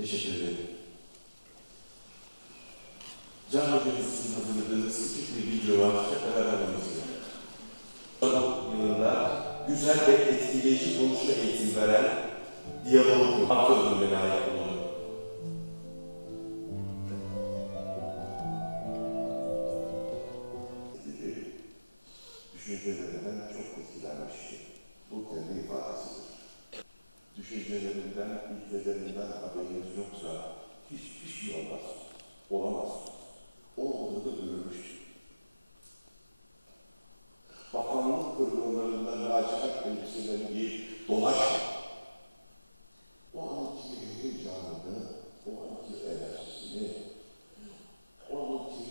Teşekkür ederim. Can hocamızın hazırladığınız küçük bir video var. Hep beraber izleyelim. yılında güzel ve etkileyici konuşma eğitim veren diyalog hafta ödülüne layık oldu. düşüncelerinden çok etkilenmişti. Bu kendi ifadesidir. Düşüncelerinden, ilkelerinden haberiniz yoksa hiçbir şey olmaz. Olamaz. O olduğunu görmüştür. Bakanlık kırgınlarından lacivert elbiselerini giyip dolaşma. O anki heyecanını, o anki enerjisini, o anki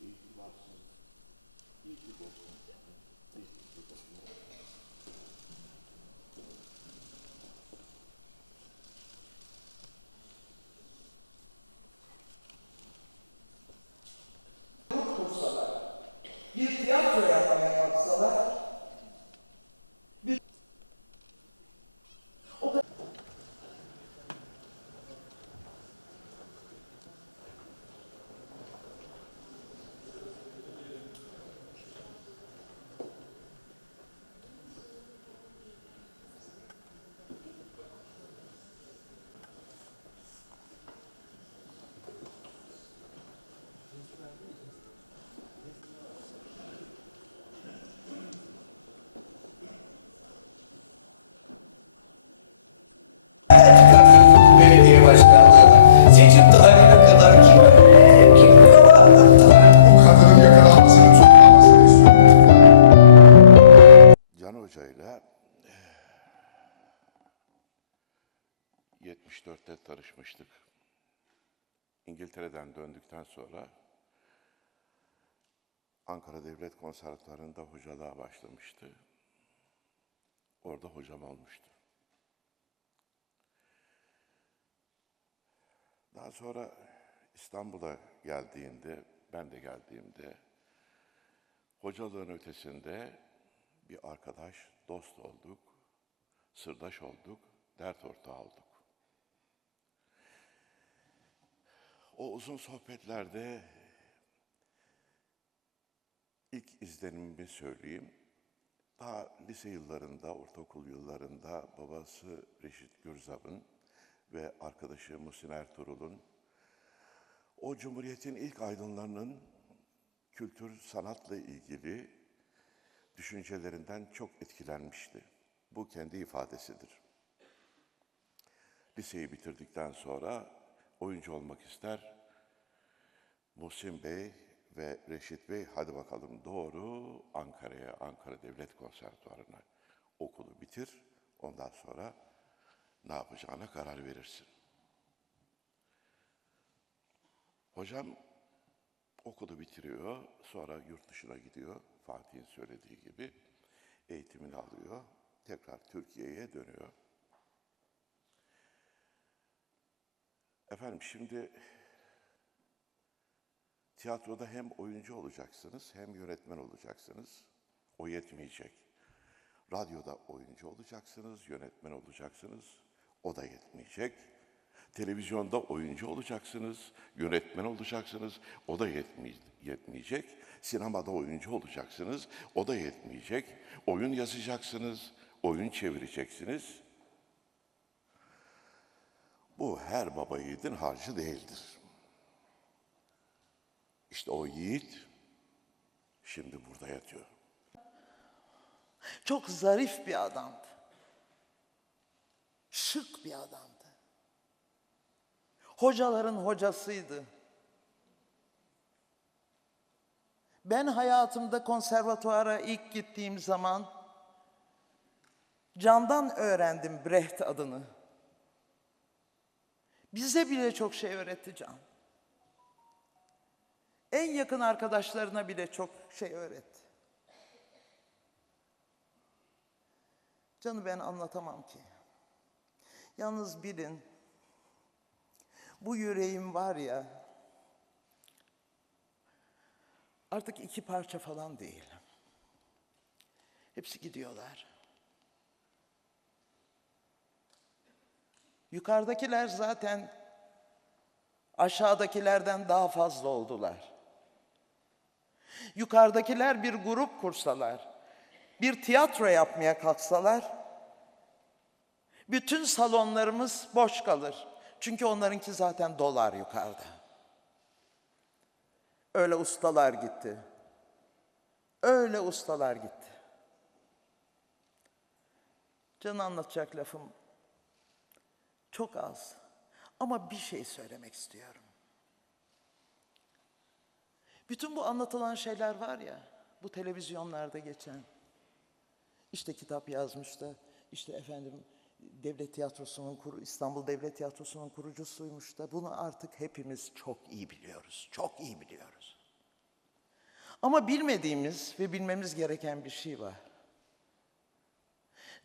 itibarsız, iyi ki dostum, iyi ki dostum. kursalar, bir tiyatro yapmaya kalksalar, İle 74'te tanışmıştık. İngiltere'den döndükten sonra Ankara Devlet Konservatuvarı'nda hocalığa başlamıştı. Orada hocam olmuştu. Daha sonra İstanbul'a geldiğinde, ben de geldiğimde hocalığın ötesinde bir arkadaş, dost olduk, sırdaş olduk, dert ortağı olduk. O uzun sohbetlerde ilk izlenimimi söyleyeyim. Daha lise yıllarında, ortaokul yıllarında babası Reşit Gürzap'ın ve arkadaşı Muhsin Ertuğrul'un o Cumhuriyet'in ilk aydınlarının kültür, sanatla ilgili düşüncelerinden çok etkilenmişti. Bu kendi ifadesidir. Liseyi bitirdikten sonra oyuncu olmak ister. Muhsin Bey ve Reşit Bey hadi bakalım doğru Ankara'ya, Ankara Devlet Konservatuvarı'na okulu bitir. Ondan sonra ne yapacağına karar verirsin. Hocam okulu bitiriyor, sonra yurt dışına gidiyor. Fatih'in söylediği gibi eğitimini alıyor. Tekrar Türkiye'ye dönüyor. Efendim şimdi tiyatroda hem oyuncu olacaksınız hem yönetmen olacaksınız. O yetmeyecek. Radyoda oyuncu olacaksınız, yönetmen olacaksınız. O da yetmeyecek. Televizyonda oyuncu olacaksınız, yönetmen olacaksınız. O da yetmey- yetmeyecek. Sinemada oyuncu olacaksınız. O da yetmeyecek. Oyun yazacaksınız, oyun çevireceksiniz. Bu her baba yiğidin harcı değildir. İşte o yiğit şimdi burada yatıyor. çok zarif bir adamdı. Şık bir adamdı. Hocaların hocasıydı. Ben hayatımda konservatuara ilk gittiğim zaman Can'dan öğrendim Brecht adını. Bize bile çok şey öğretti Can. En yakın arkadaşlarına bile çok şey öğretti. Canı ben anlatamam ki. Yalnız bilin, bu yüreğim var ya, artık iki parça falan değil. Hepsi gidiyorlar. Yukarıdakiler zaten aşağıdakilerden daha fazla oldular. Yukarıdakiler bir grup kursalar, bir tiyatro yapmaya kalksalar, bütün salonlarımız boş kalır. Çünkü onlarınki zaten dolar yukarıda. Öyle ustalar gitti. Öyle ustalar gitti. Can anlatacak lafım çok az. Ama bir şey söylemek istiyorum. Bütün bu anlatılan şeyler var ya, bu televizyonlarda geçen. İşte kitap yazmış da, işte efendim Devlet Tiyatrosu'nun, kuru- İstanbul Devlet Tiyatrosu'nun kurucusuymuş da bunu artık hepimiz çok iyi biliyoruz. Çok iyi biliyoruz. Ama bilmediğimiz ve bilmemiz gereken bir şey var.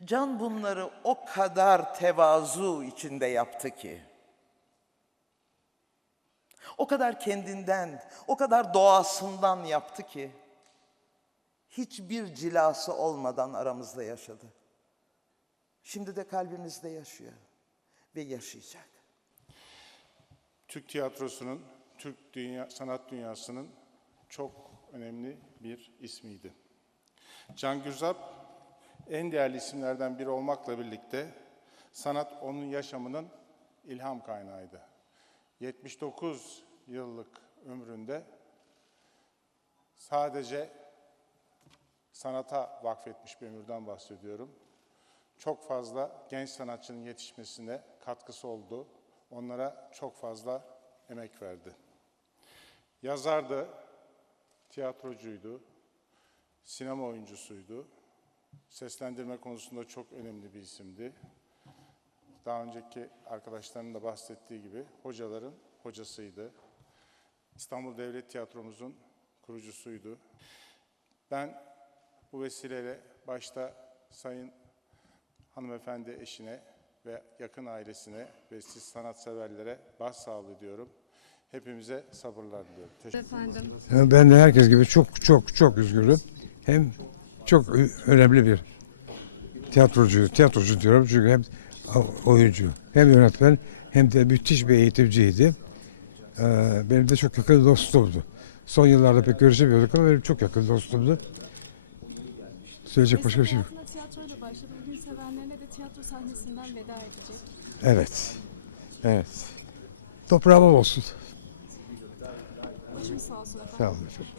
Can bunları o kadar tevazu içinde yaptı ki. O kadar kendinden, o kadar doğasından yaptı ki hiçbir cilası olmadan aramızda yaşadı. Şimdi de kalbimizde yaşıyor ve yaşayacak. Türk tiyatrosunun, Türk dünya, sanat dünyasının çok önemli bir ismiydi. Can Gürzap en değerli isimlerden biri olmakla birlikte sanat onun yaşamının ilham kaynağıydı. 79 yıllık ömründe sadece sanata vakfetmiş bir ömürden bahsediyorum. Çok fazla genç sanatçının yetişmesine katkısı oldu. Onlara çok fazla emek verdi. Yazardı, tiyatrocuydu, sinema oyuncusuydu. Seslendirme konusunda çok önemli bir isimdi. Daha önceki arkadaşlarının da bahsettiği gibi hocaların hocasıydı. İstanbul Devlet Tiyatromuzun kurucusuydu. Ben bu vesileyle başta Sayın hanımefendi eşine ve yakın ailesine ve siz sanatseverlere başsağlığı diyorum. Hepimize sabırlar diliyorum. Teşekkür ederim. Ya Ben de herkes gibi çok çok çok üzgünüm. Hem çok önemli bir tiyatrocu, tiyatrocu diyorum çünkü hem oyuncu, hem yönetmen hem de müthiş bir eğitimciydi. Ee, benim de çok yakın dostumdu. Son yıllarda pek görüşemiyorduk ama benim çok yakın dostumdu. Söyleyecek başka bir şey yok. Tiyatroyla başladı. Bugün sevenlerine de tiyatro sahnesinden veda edecek. Evet. Evet. Toprağım olsun. Başınız sağ olsun efendim. Sağ olun efendim.